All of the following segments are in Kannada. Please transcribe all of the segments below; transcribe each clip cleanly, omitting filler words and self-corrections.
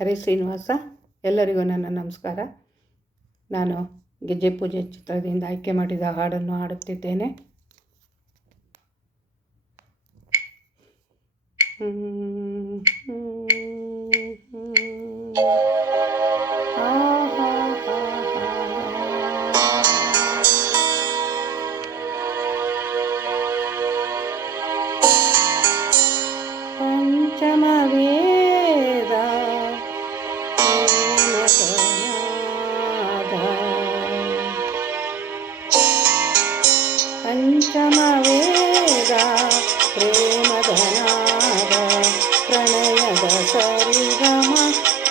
ಹರಿ ಶ್ರೀನಿವಾಸ. ಎಲ್ಲರಿಗೂ ನನ್ನ ನಮಸ್ಕಾರ. ನಾನು ಗೆಜ್ಜೆ ಪೂಜೆ ಚಿತ್ರದಿಂದ ಆಯ್ಕೆ ಮಾಡಿದ ಹಾಡನ್ನು ಹಾಡುತ್ತಿದ್ದೇನೆ. ಪಂಚಮವೇದ ಪಂಚಮವೇದ ಪ್ರೇಮದನಾದ ಪ್ರಣಯದ ಸರಿಗಮ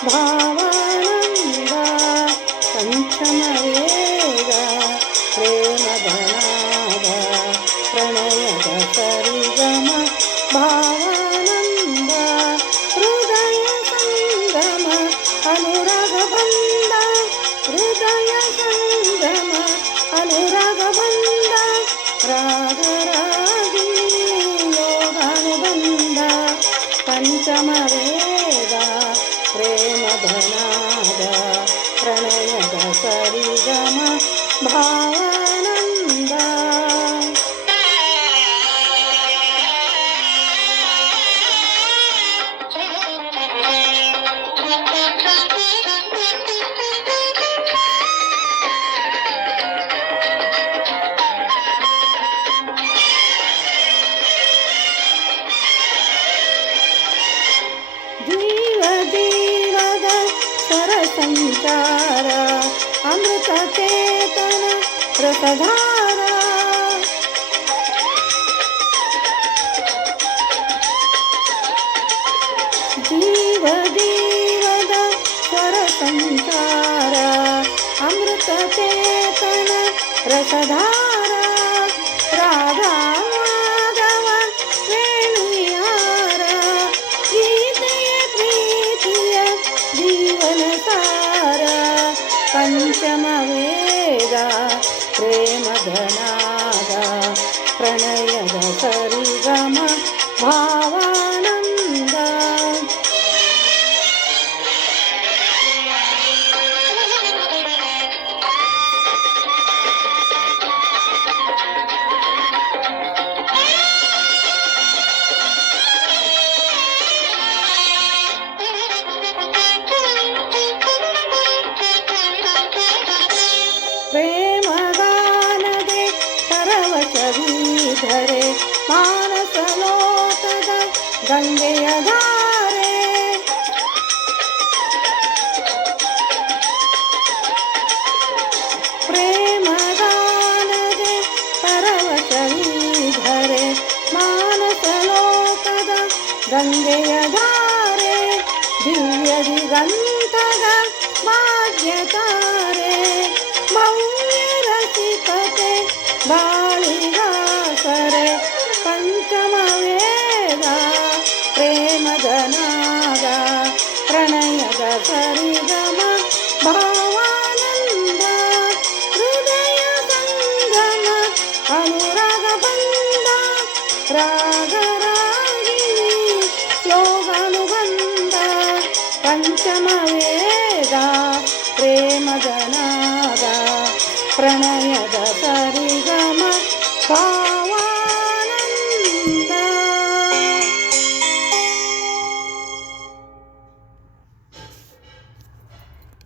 ಭಾವಾನಂದ. ಪಂಚಮವೇದ ಪ್ರೇಮದನಾದ ಪ್ರಣಯದ ಸರಿಗಮ ಭಾವಾನಂದ. ಹೃದಯ ಸಂಗಮ ಅನುರಾಗ ಬಂದ, ಹೃದಯ ಸಂಗಮ ಅನುರಾಗ ಬಂದ. ರಾಗರಾಗಿಣಿ ಯೋಗಾನುಬಂಧ. ಪಂಚಮವೇದ ಪ್ರೇಮದನಾದ ಪ್ರಣಯದ ಸರಿಗಮ ಭಾವಾನಂದ. ಜೀವ ಜೀವದ ಸರ ಸಂಚಾರ ಅಮೃತ ಚೇತನ ರಸಧಾರ. ಜೀವ ಜೀವದ ಸರ ಸಂಚಾರ ಅಮೃತ ಚೇತನ ರಸಧಾರ. ರಾಧಾ ಮಾಧವ ವೇಣುವಿಹಾರ ಗೀತೆಯ ಪ್ರೀತಿಯ ಜೀವನ ಸಾರ. ಪಂಚಮವೇದ ಪ್ರೇಮದನಾದ ಪ್ರಣಯದ ಸರಿಗಮ ಭಾವಾನಂದ. ಪ್ರೇಮಗಾನದೆ ಪರವಶವೀಧರೆ ಮಾನಸ ಲೋಕದ ಗಂಗೆಯ ಧಾರೆ. ಪ್ರೇಮಗಾನದೆ ಪರವಶವೀಧರೆ ಮಾನಸ ಲೋಕದ ಗಂಗೆಯ ಧಾರೆ. ದಿವ್ಯ ದಿಗಂತದ ಭಾಗ್ಯತಾರೆ ಭವ್ಯ ರಸಿಕತೆ ಬಾಳಿಗಾಸರೆ. ಪಂಚಮವೇದ ಪ್ರೇಮದನಾದ ಪ್ರಣಯದ ಸರಿಗಮ ಭಾವಾನಂದ. ಹೃದಯ ಸಂಗಮ ಅನುರಾಗ ಬಂದ, ರಾಗರಾಗಿಣಿ ಯೋಗಾನುಬಂಧ. ಪಂಚಮವೇದ ಪ್ರೇಮದನಾದ ಪ್ರಣಯದ ಸರಿಗಮ